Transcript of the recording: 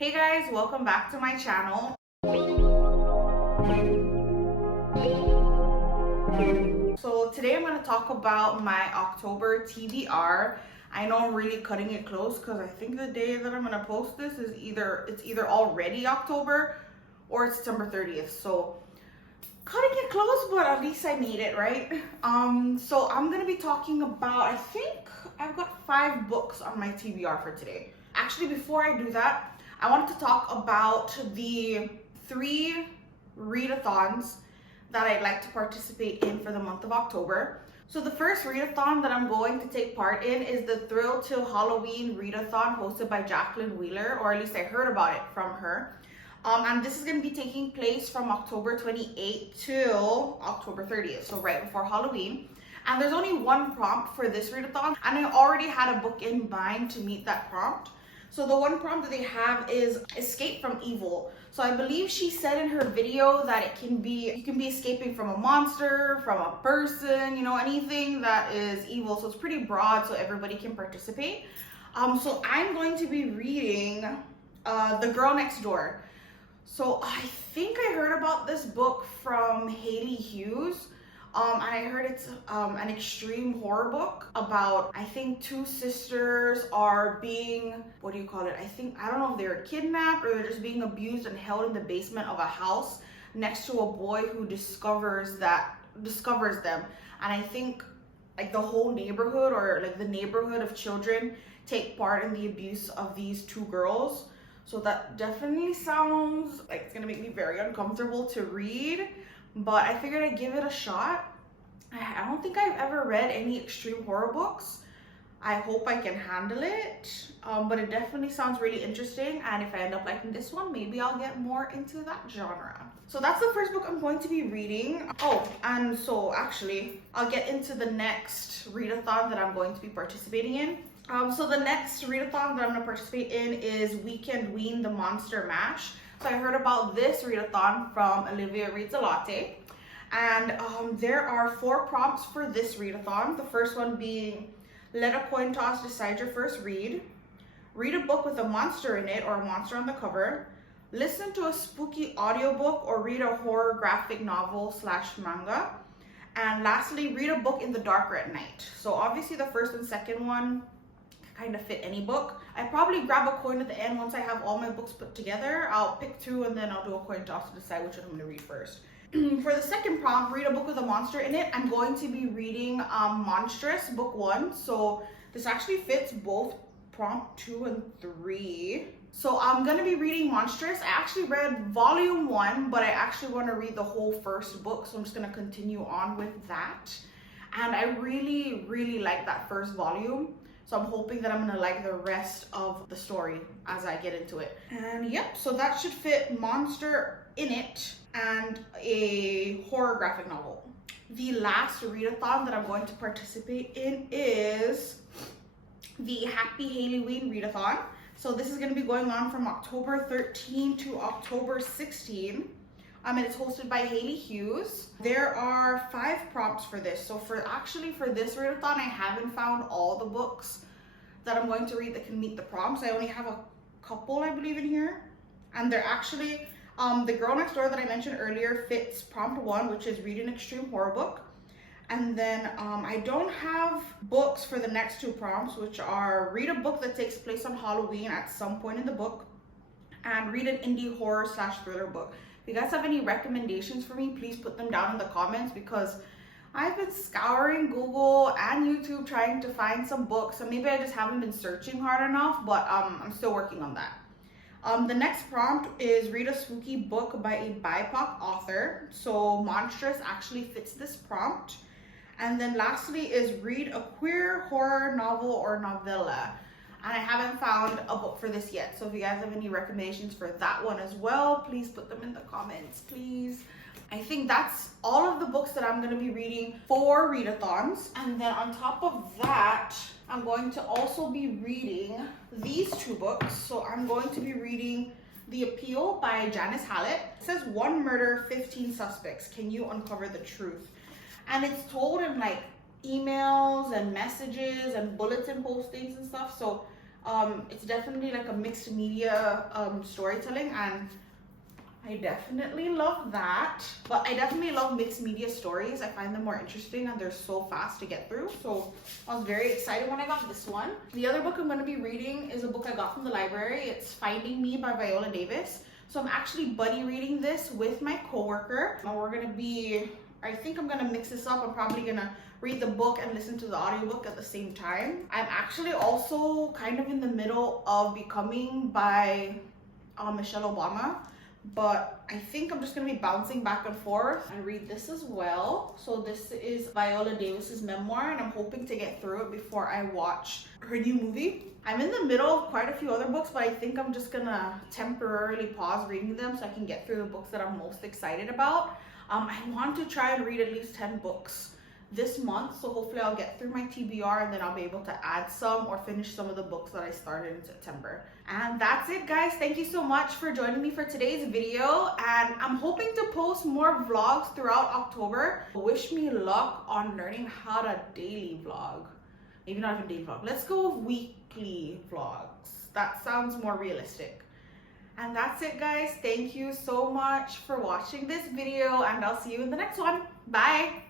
Hey guys, welcome back to my channel. So today I'm going to talk about my October TBR. I know I'm really cutting it close because I think the day that I'm going to post this is either already October or it's September 30th. So cutting it close, but at least I made it, right? So I'm going to be talking about, I think I've got 5 books on my TBR for today. Actually, before I do that, I wanted to talk about the 3 readathons that I'd like to participate in for the month of October. So the first readathon that I'm going to take part in is the Thrill Till Halloween readathon hosted by Jacqueline Wheeler, or at least I heard about it from her. And this is going to be taking place from October 28th till October 30th, so right before Halloween. And there's only 1 prompt for this readathon, and I already had a book in mind to meet that prompt. So the 1 prompt that they have is escape from evil. So I believe she said in her video that you can be escaping from a monster, from a person, you know, anything that is evil. So it's pretty broad, so everybody can participate. So I'm going to be reading The Girl Next Door. So I think I heard about this book from Haley Hughes. And I heard it's an extreme horror book about, I think 2 sisters are being, what do you call it? I don't know if they're kidnapped or they're just being abused and held in the basement of a house next to a boy who discovers them. And I think like the whole neighborhood, or like the neighborhood of children, take part in the abuse of these 2 girls. So that definitely sounds like it's gonna make me very uncomfortable to read. But I figured I'd give it a shot. I don't think I've ever read any extreme horror books. I hope I can handle it. But it definitely sounds really interesting. And if I end up liking this one, maybe I'll get more into that genre. So that's the first book I'm going to be reading. Oh, and so actually, I'll get into the next readathon that I'm going to be participating in. So the next readathon that I'm going to participate in is Weekend Ween the Monster Mash. So I heard about this readathon from Olivia Reads a Latte. And there are 4 prompts for this readathon. The first one being, let a coin toss decide your first read. Read a book with a monster in it or a monster on the cover. Listen to a spooky audiobook or read a horror graphic novel / manga. And lastly, read a book in the dark or at night. So obviously the first and second one kind of fit any book. I probably grab a coin at the end once I have all my books put together. I'll pick 2 and then I'll do a coin toss to decide which one I'm going to read first. For the second prompt, read a book with a monster in it, I'm going to be reading Monstrous book 1. So this actually fits both prompt 2 and 3. So I'm going to be reading Monstrous. I actually read volume 1, but I actually want to read the whole first book, so I'm just going to continue on with that. And I really, really like that first volume. So I'm hoping that I'm gonna like the rest of the story as I get into it. And yep, so that should fit monster in it and a horror graphic novel. The last readathon that I'm going to participate in is the Happy Halloween readathon. So this is gonna be going on from October 13 to October 16. And it's hosted by Haley Hughes. There are 5 prompts for this. So for this readathon, I haven't found all the books that I'm going to read that can meet the prompts. I only have a couple, I believe, in here. And they're actually, The Girl Next Door that I mentioned earlier fits prompt 1, which is read an extreme horror book. And then I don't have books for the next 2 prompts, which are read a book that takes place on Halloween at some point in the book, and read an indie horror / thriller book. If you guys have any recommendations for me, please put them down in the comments, because I've been scouring Google and YouTube trying to find some books, and maybe I just haven't been searching hard enough, but I'm still working on that. The next prompt is read a spooky book by a BIPOC author. So Monstrous actually fits this prompt. And then lastly is read a queer horror novel or novella. And I haven't found a book for this yet. So if you guys have any recommendations for that one as well, please put them in the comments, please. I think that's all of the books that I'm going to be reading for readathons. And then on top of that, I'm going to also be reading these 2 books. So I'm going to be reading The Appeal by Janice Hallett. It says 1 murder, 15 suspects. Can you uncover the truth? And it's told in like emails and messages and bulletin postings and stuff. So It's definitely like a mixed media storytelling, and I definitely love that. But I definitely love mixed media stories. I find them more interesting and they're so fast to get through. So I was very excited when I got this one. The other book I'm going to be reading is a book I got from the library. It's Finding Me by Viola Davis. So I'm actually buddy reading this with my coworker. And we're going to be, I think I'm going to mix this up. I'm probably going to read the book and listen to the audiobook at the same time. I'm actually also kind of in the middle of Becoming by Michelle Obama. But I think I'm just gonna be bouncing back and forth and read this as well. So this is Viola Davis's memoir, and I'm hoping to get through it before I watch her new movie. I'm in the middle of quite a few other books, but I think I'm just gonna temporarily pause reading them so I can get through the books that I'm most excited about. I want to try and read at least 10 books this month, so hopefully I'll get through my TBR and then I'll be able to add some or finish some of the books that I started in September. And that's it, guys. Thank you so much for joining me for today's video, and I'm hoping to post more vlogs throughout October. Wish me luck on learning how to daily vlog. Maybe not even daily vlog. Let's go with weekly vlogs. That sounds more realistic. And that's it, guys. Thank you so much for watching this video, and I'll see you in the next one. Bye.